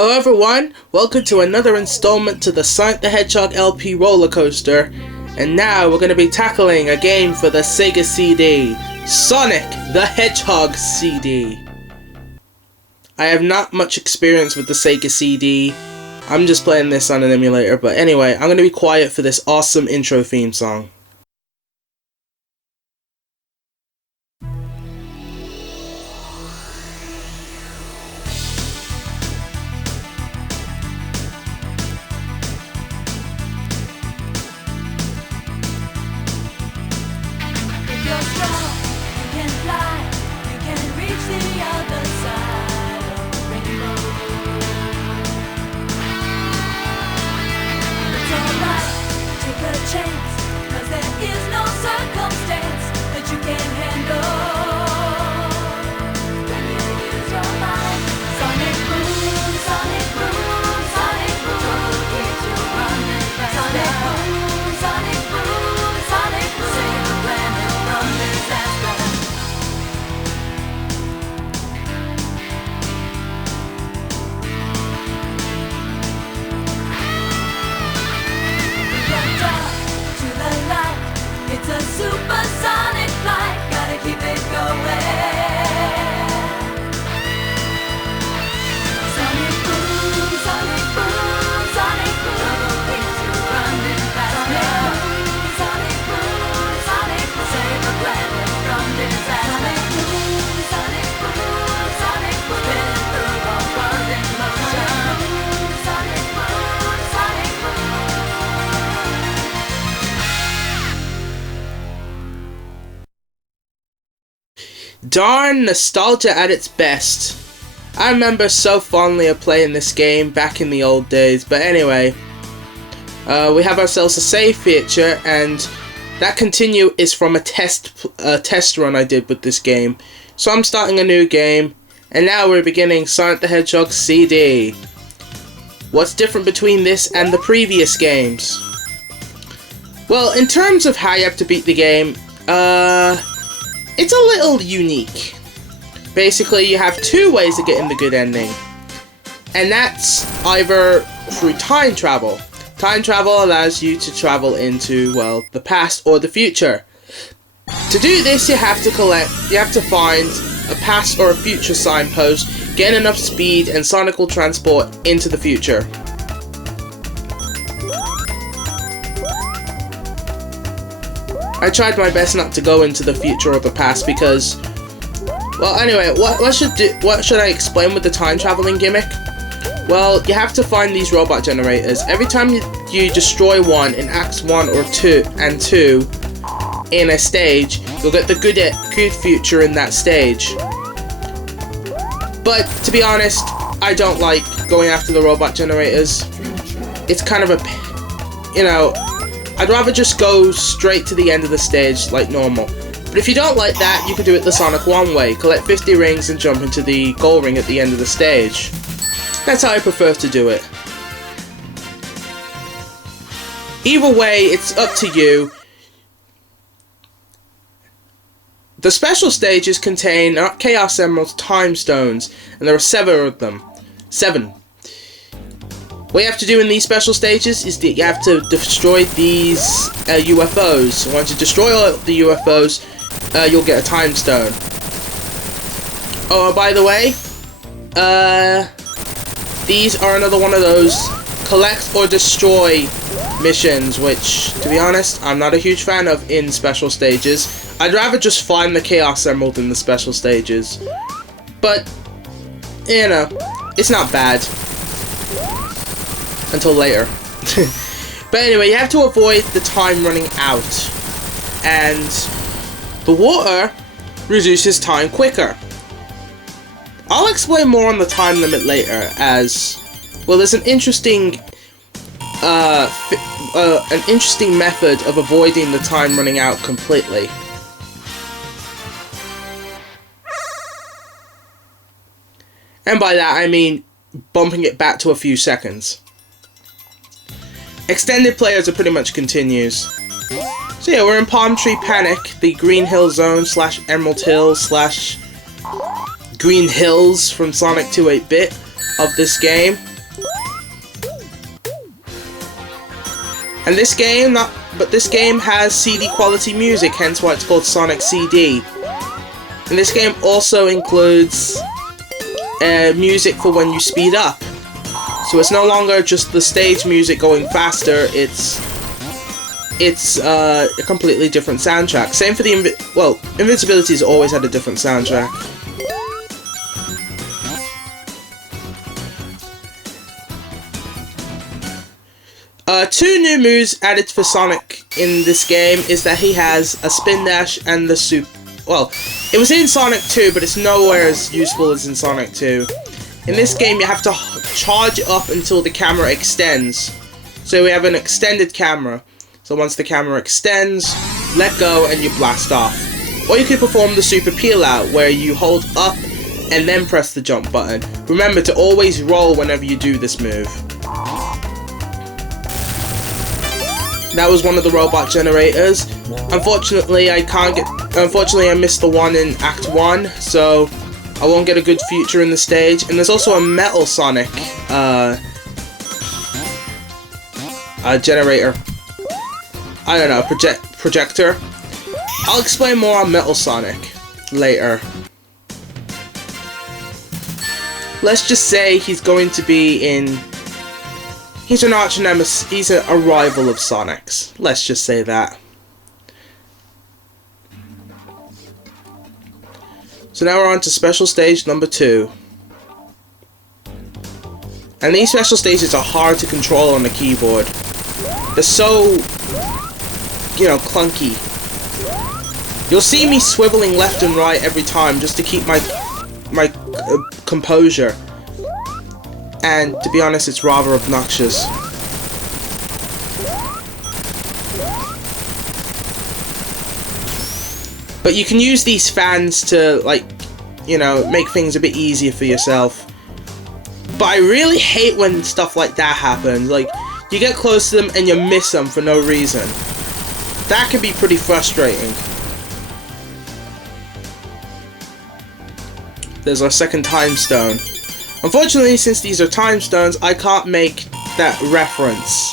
Hello everyone, welcome to another installment to the Sonic the Hedeghog LP roller coaster, and now we're going to be tackling a game for the Sega CD, Sonic the Hedgehog CD. I have not much experience with the Sega CD, I'm just playing this on an emulator, but anyway, I'm going to be quiet for this awesome intro theme song. Darn nostalgia at its best. I remember so fondly of playing this game back in the old days, but anyway, we have ourselves a save feature, and that continue is from a test run I did with this game. So I'm starting a new game, and now we're beginning Sonic the Hedeghog CD. What's different between this and the previous games? Well, in terms of how you have to beat the game, it's a little unique. Basically, you have two ways of getting the good ending, and that's either through time travel. Time travel allows you to travel into, well, the past or the future. To do this, you have to find a past or a future signpost, get enough speed, and Sonic will transport into the future. I tried my best not to go into the future or the past because, well, anyway, what should I explain with the time traveling gimmick? Well, you have to find these robot generators. Every time you destroy one in Acts 1 or 2 in a stage, you'll get the good future in that stage. But to be honest, I don't like going after the robot generators. It's kind of I'd rather just go straight to the end of the stage like normal. But if you don't like that, you can do it the Sonic 1 way. Collect 50 rings and jump into the goal ring at the end of the stage. That's how I prefer to do it. Either way, it's up to you. The special stages contain Chaos Emeralds Time Stones, and there are 7 of them. 7. What you have to do in these special stages is that you have to destroy these UFOs. Once you destroy all the UFOs, you'll get a time stone. Oh, and by the way, these are another one of those collect or destroy missions, which, to be honest, I'm not a huge fan of in special stages. I'd rather just find the Chaos Emerald in the special stages. But, it's not bad. Until later. But anyway, you have to avoid the time running out. And the water reduces time quicker. I'll explain more on the time limit later, as, well, there's an interesting method of avoiding the time running out completely. And by that I mean bumping it back to a few seconds. Extended players are pretty much continues. So yeah, we're in Palmtree Panic, the Green Hill Zone / Emerald Hill / Green Hills from Sonic 2 8-bit of this game. And this game, this game has CD quality music, hence why it's called Sonic CD. And this game also includes music for when you speed up. So it's no longer just the stage music going faster, it's a completely different soundtrack. Same for the Invincibility's always had a different soundtrack. Two new moves added for Sonic in this game is that he has a spin dash and the well, it was in Sonic 2, but it's nowhere as useful as in Sonic 2. In this game, you have to charge it up until the camera extends. So we have an extended camera. So once the camera extends, let go and you blast off. Or you could perform the super peel out, where you hold up and then press the jump button. Remember to always roll whenever you do this move. That was one of the robot generators. Unfortunately, I missed the one in Act 1, so I won't get a good future in the stage. And there's also a Metal Sonic generator. I don't know, projector. I'll explain more on Metal Sonic later. Let's just say he's going to be in... He's an arch nemesis. He's a rival of Sonic's. Let's just say that. So now we're on to special stage number 2. And these special stages are hard to control on the keyboard. They're so, you know, clunky. You'll see me swiveling left and right every time just to keep my composure. And to be honest, it's rather obnoxious. But you can use these fans to, like, you know, make things a bit easier for yourself. But I really hate when stuff like that happens. Like, you get close to them and you miss them for no reason. That can be pretty frustrating. There's our second time stone. Unfortunately, since these are time stones, I can't make that reference.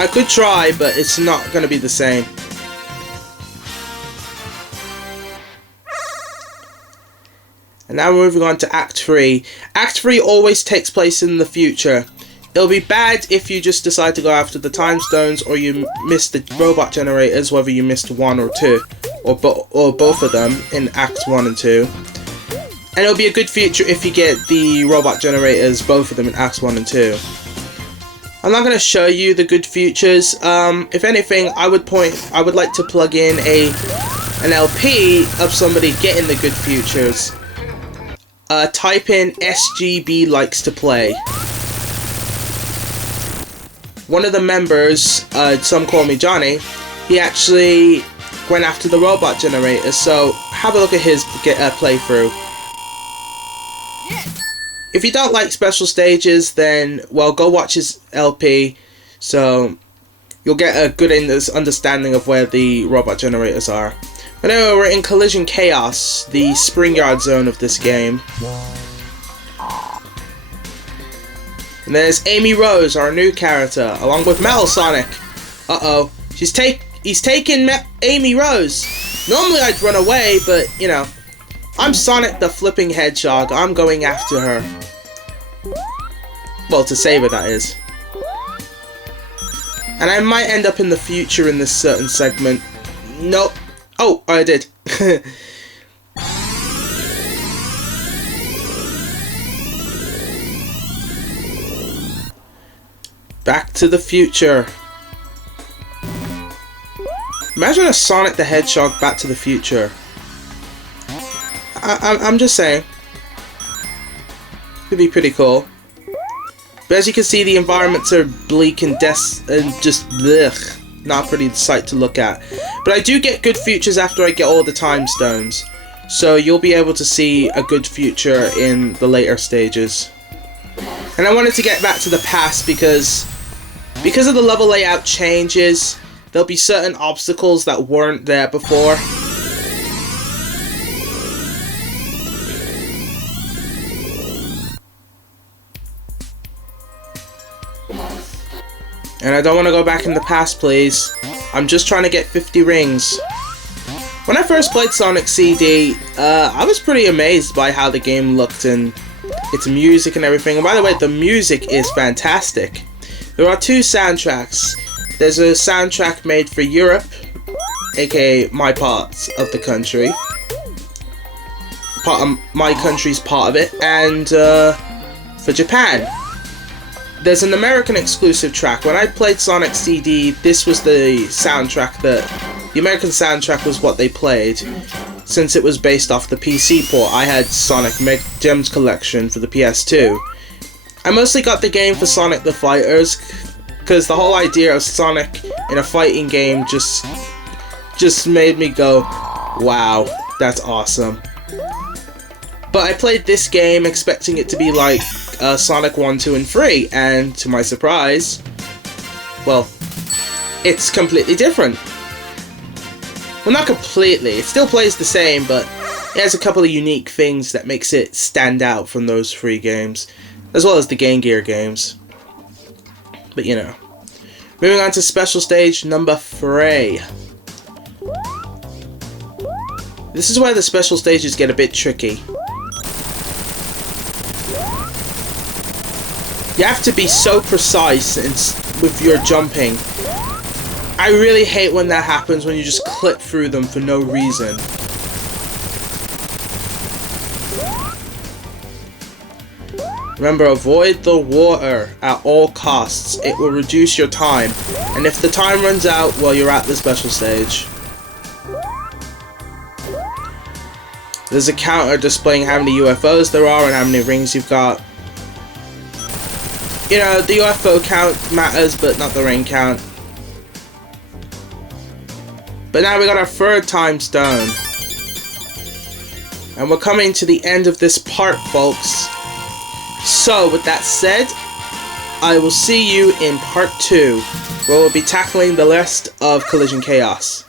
I could try, but it's not going to be the same. And now we're moving on to Act 3. Act 3 always takes place in the future. It'll be bad if you just decide to go after the time stones or you miss the robot generators, whether you missed 1 or 2, or both of them in Acts 1 and 2. And it'll be a good feature if you get the robot generators, both of them in Acts 1 and 2. I'm not going to show you the good features. If anything, I would like to plug in an LP of somebody getting the good features. Type in SGB likes to play. One of the members, Somecallmejohnny, he actually went after the robot generators, so have a look at his playthrough. If you don't like special stages, then, well, go watch his LP, so you'll get a good understanding of where the robot generators are. But anyway, we're in Collision Chaos, the spring yard zone of this game. And there's Amy Rose, our new character, along with Metal Sonic. Uh-oh. He's taking Amy Rose. Normally I'd run away, but, you know, I'm Sonic the flipping Hedgehog. I'm going after her. Well, to save her, that is. And I might end up in the future in this certain segment. Nope. Oh, I did. Back to the future. Imagine a Sonic the Hedgehog Back to the Future. I'm just saying. Could be pretty cool. But as you can see, the environments are bleak and just blech, not a pretty sight to look at. But I do get good futures after I get all the time stones. So you'll be able to see a good future in the later stages. And I wanted to get back to the past because of the level layout changes, there'll be certain obstacles that weren't there before. And I don't want to go back in the past, please. I'm just trying to get 50 rings. When I first played Sonic CD, I was pretty amazed by how the game looked and its music and everything. And by the way, the music is fantastic. There are two soundtracks. There's a soundtrack made for Europe, aka my part of the country. My country's part of it, and for Japan. There's an American exclusive track. When I played Sonic CD, this was the soundtrack the American soundtrack was what they played. Since it was based off the PC port, I had Sonic Gems Collection for the PS2. I mostly got the game for Sonic the Fighters, because the whole idea of Sonic in a fighting game just made me go, wow, that's awesome. But I played this game expecting it to be like Sonic 1, 2, and 3, and to my surprise, well, it's completely different. Well, not completely, it still plays the same, but it has a couple of unique things that makes it stand out from those 3 games, as well as the Game Gear games. But you know. Moving on to special stage number 3. This is where the special stages get a bit tricky. You have to be so precise with your jumping. I really hate when that happens, when you just clip through them for no reason. Remember, avoid the water at all costs. It will reduce your time. And if the time runs out, well, you're at the special stage. There's a counter displaying how many UFOs there are and how many rings you've got. You know, the UFO count matters, but not the ring count. But now we got our 3rd time stone. And we're coming to the end of this part, folks. So, with that said, I will see you in part 2, where we'll be tackling the rest of Collision Chaos.